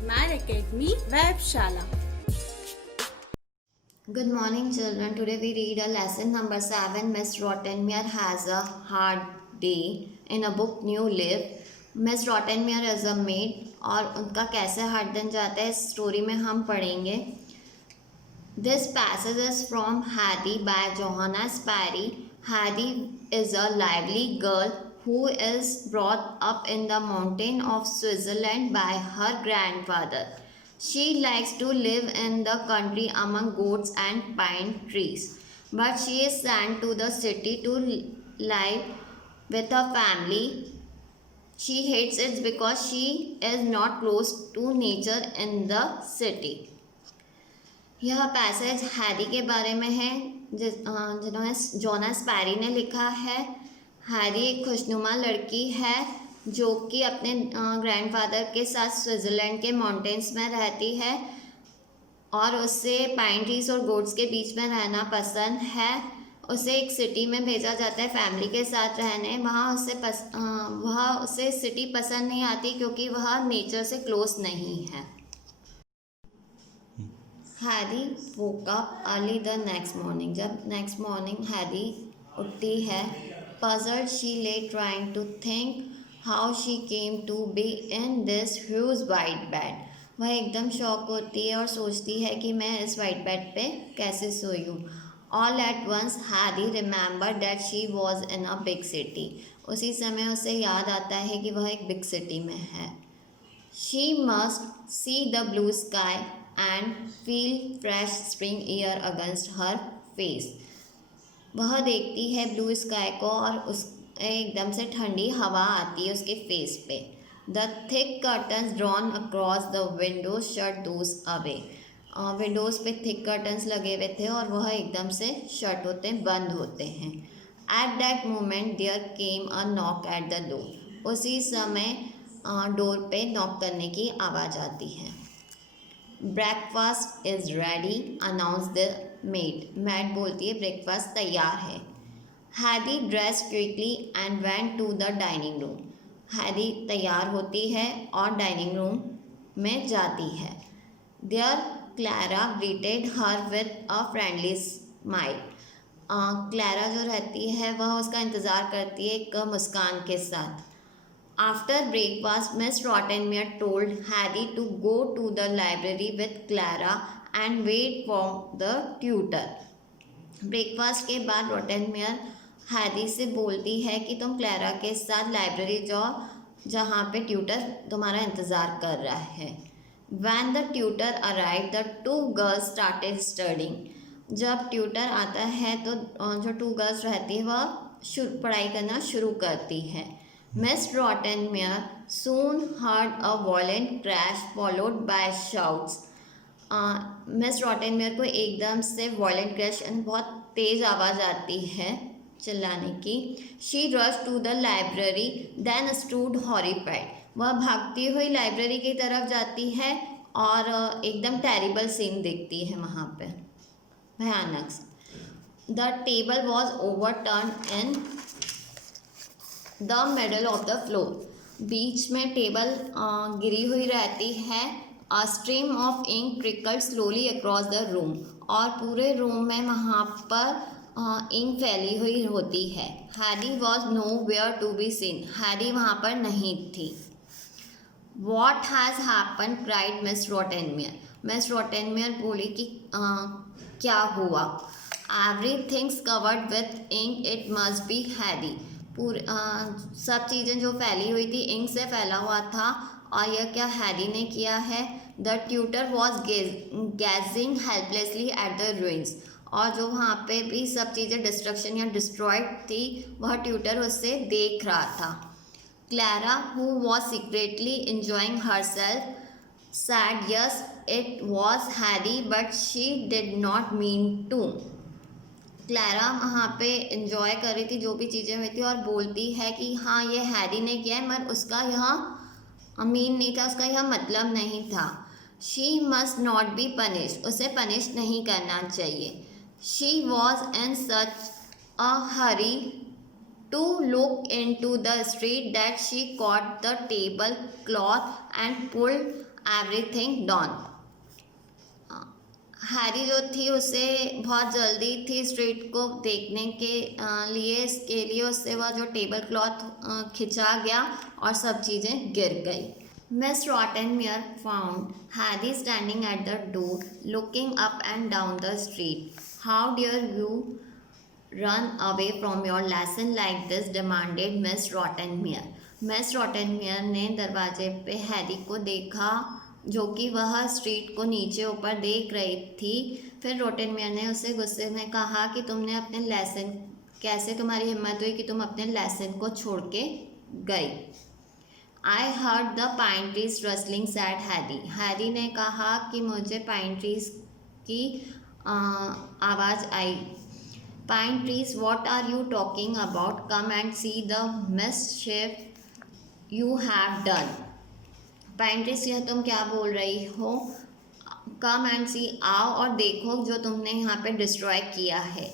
Admire Academy Webshala. Good morning, children. Today we read a lesson number 7. Miss Rottenmeier has a hard day in a book New Live. Miss Rottenmeier is a maid और उनका कैसे hard दिन जाता है इस story में हम पढ़ेंगे. दिस पैसेज इज फ्रॉम हैदी बाय जोहाना स्पैरी. हैदी is a lively girl who is brought up in the mountain of Switzerland by her grandfather. She likes to live in the country among goats and pine trees, but she is sent to the city to live with her family. She hates it because she is not close to nature in the city. यह passage हैदी के बारे में है जिन्होंने जोना स्पैरी ने लिखा है. हैदी एक खुशनुमा लड़की है जो कि अपने ग्रैंडफादर के साथ स्विट्ज़रलैंड के माउंटेन्स में रहती है और उसे पाइन ट्रीज और गोट्स के बीच में रहना पसंद है. उसे एक सिटी में भेजा जाता है फैमिली के साथ रहने. वहाँ उसे सिटी पसंद नहीं आती क्योंकि वह नेचर से क्लोज नहीं है. हैदी woke up early the next morning. जब नेक्स्ट मॉर्निंग हैदी उठती है, puzzled she lay trying to think how she came to be in this huge white bed. वह एकदम शॉक होती है और सोचती है कि मैं इस वाइट बेड पे कैसे सोई हूँ. All at once Hadi remembered that she was in a big city. उसी समय उसे याद आता है कि वह एक बिग सिटी में है. She must see the blue sky and feel fresh spring air against her face. वह देखती है ब्लू स्काई को और उस एकदम से ठंडी हवा आती है उसके फेस पे. The thick curtains drawn across the Windows shut those away. Windows पे थिक कर्टन्स लगे हुए थे और वह एकदम से शट होते बंद होते हैं. At that moment there came a knock at the door. उसी समय डोर पे नॉक करने की आवाज़ आती है. Breakfast is ready announce the maid. Maid बोलती है ब्रेकफास्ट तैयार है. Heidi dress quickly and went to the dining room. Heidi तैयार होती है और डाइनिंग रूम में जाती है. There Clara greeted her with a friendly smile. Clara जो रहती है वह उसका इंतज़ार करती है एक मुस्कान के साथ. After breakfast, Miss Rottenmeier told Hadi to go to the library with Clara and wait for the tutor. Breakfast के बाद रॉटनमेयर हैदी से बोलती है कि तुम क्लारा के साथ लाइब्रेरी जाओ जहाँ पे ट्यूटर तुम्हारा इंतज़ार कर रहा है. When the tutor arrived, the two girls started studying. जब ट्यूटर आता है तो जो टू गर्ल्स रहती है वह पढ़ाई करना शुरू करती है. Miss Rottenmeier soon heard a violent crash followed by shouts. Miss Rottenmeier को एकदम से violent crash बहुत तेज़ आवाज़ आती है चिल्लाने की. She rushed to the library then stood horrified. वह भागती हुई लाइब्रेरी की तरफ जाती है और एकदम टेरिबल सीन देखती है वहाँ पे, भयानक. The table was overturned in the middle of the floor. बीच में टेबल गिरी हुई रहती है. A stream of ink trickled slowly across the room. और पूरे रूम में वहाँ पर इंक फैली हुई होती है. Heidi was nowhere to be seen. Heidi वहाँ पर नहीं थी. What has happen cried Miss Rottenmeier. Miss Rottenmeier बोली कि क्या हुआ. Everything's covered with ink it must be Heidi. सब चीज़ें जो फैली हुई थी इंक से फैला हुआ था और यह क्या हैडी ने किया है. The tutor was gazing helplessly at the ruins. और जो वहाँ पे भी सब चीज़ें डिस्ट्रक्शन या डिस्ट्रॉयड थी वह ट्यूटर उससे देख रहा था. Clara who was secretly enjoying herself said yes it was Heidi but she did not mean to. Clara वहाँ पे इंजॉय कर रही थी जो भी चीज़ें हुई थी और बोलती है कि हाँ ये हैडी ने किया है मगर उसका यह मीन नहीं था, उसका यह मतलब नहीं था. She must not be punished. उसे पनिश नहीं करना चाहिए. She was in such a Hari to look into the street that she caught the table cloth and pulled everything down. Harry जो थी उसे बहुत जल्दी थी स्ट्रीट को देखने के लिए, इसके लिए उससे वह जो टेबल क्लॉथ खिंचा गया और सब चीज़ें गिर गई. Miss Rottenmeier found Harry standing at the door looking up and down the street. How dare you run away from your lesson like this demanded Miss Rottenmeier. Miss Rottenmeier ने दरवाजे पे हैरी को देखा जो कि वह स्ट्रीट को नीचे ऊपर देख रही थी. फिर रॉटनमेयर ने उसे गुस्से में कहा कि तुमने अपने लेसन, कैसे तुम्हारी हिम्मत हुई कि तुम अपने लेसन को छोड़ के गई. I heard the pine trees rustling said Harry. Harry ने कहा कि मुझे पाइन ट्रीज की आवाज़ आई. Pine trees what are you talking about, come and see the mischief you have done. Pine trees, यह तुम क्या बोल रही हो. कम एंड सी, आओ और देखो जो तुमने यहाँ पे डिस्ट्रॉय किया है.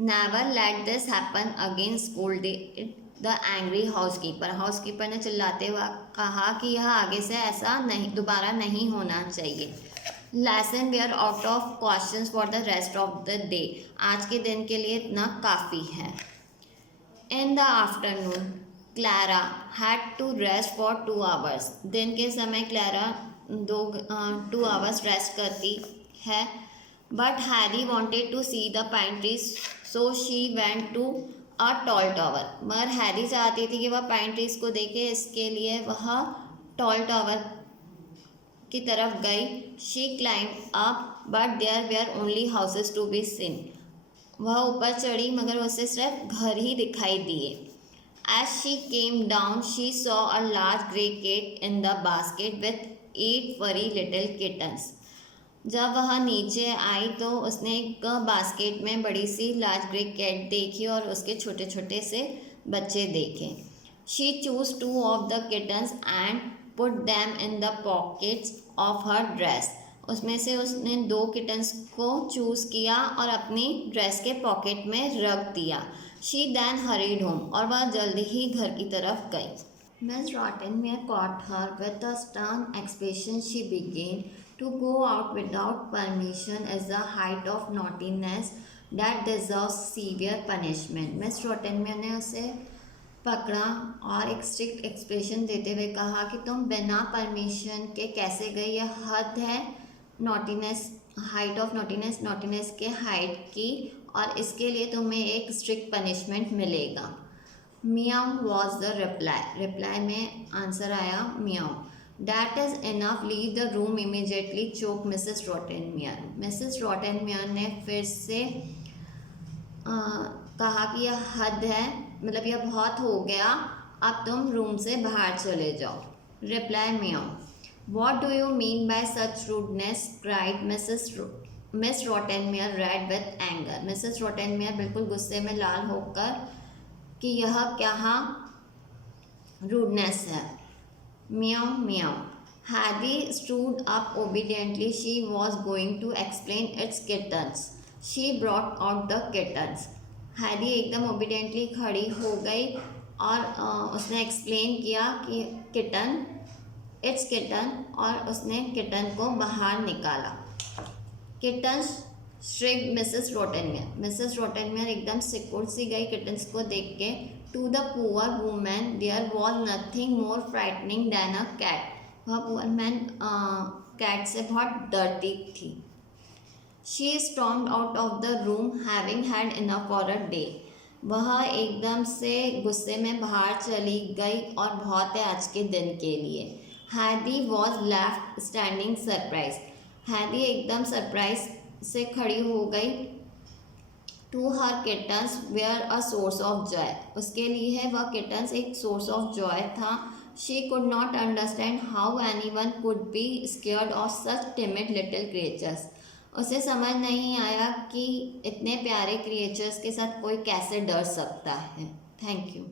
Never let this happen again scolded the angry housekeeper. Housekeeper ने चिल्लाते हुए कहा कि यह आगे से ऐसा नहीं, दोबारा नहीं होना चाहिए. Lesson were out of questions for the rest of the day. आज के दिन के लिए इतना काफ़ी है. In the afternoon Clara had to rest for 2 hours. दिन के समय क्लारा 2 hours रेस्ट करती है. But Heidi wanted to see the pine trees so she went to a tall tower. मगर हैरी चाहती थी कि वह पाइन ट्रीज को देखे, इसके लिए वह टॉल टावर की तरफ गई. She climb up but there were only houses to be seen. वह ऊपर चढ़ी मगर उसे सिर्फ घर ही दिखाई दिए. As she came down, she saw a large grey cat in the basket with 8 furry little kittens. जब वह नीचे आई तो उसने एक बास्केट में बड़ी सी लार्ज ग्रे कैट देखी और उसके छोटे छोटे से बच्चे देखे. She chose 2 of the kittens and put them in the pockets of her dress. उसमें से उसने 2 किटन्स को चूज़ किया और अपनी ड्रेस के पॉकेट में रख दिया. She then hurried home. और वह जल्दी ही घर की तरफ गई. Miss Rottenmeier caught her with a stern expression. She began to go out without permission is the height of naughtiness that deserves severe punishment. Miss Rottenmeier ने उसे पकड़ा और एक स्ट्रिक्ट एक्सप्रेशन देते हुए कहा कि तुम बिना परमिशन के कैसे गई, यह हद है naughtiness, height of naughtiness, naughtiness के हाइट की, और इसके लिए तुम्हें एक स्ट्रिक्ट पनिशमेंट मिलेगा. Miaow was the reply. Reply में आंसर आया miaow. That is enough, leave the room immediately, choke Mrs Rottenmeier. Mrs Rottenmeier ने फिर से कहा कि यह हद है, मतलब यह बहुत हो गया, अब तुम रूम से बाहर चले जाओ. Reply miaow. What do you mean by such rudeness, cried Miss Rottenmeier red with anger. Mrs Rottenmeier बिल्कुल गुस्से में लाल होकर कि यह क्या रूडनेस है. Miaow miaow. Heidi stood up obediently. She was going to explain its kittens. She brought out the kittens. Heidi एकदम obediently खड़ी हो गई और उसने एक्सप्लेन किया कि किटन, इट्स किटन, और उसने किटन को बाहर निकाला. Kittens shrieked Mrs Rottenmeier. Mrs Rottenmeier एकदम सिकुड़ सी गई किटन्स को देख के. To the poor woman there was nothing more frightening than a cat. वह पुअर मैन कैट से बहुत डरती थी. She stormed out of the room having had enough for a day. वह एकदम से गुस्से में बाहर चली गई और बहुत है आज के दिन के लिए. Heidi was left standing surprise. Heidi एकदम सरप्राइज से खड़ी हो गई. To her kittens were a source of joy. उसके लिए वह किटन्स एक सोर्स ऑफ जॉय था. She could not understand how anyone could be scared of such timid little creatures. उसे समझ नहीं आया कि इतने प्यारे क्रिएचर्स के साथ कोई कैसे डर सकता है. Thank you.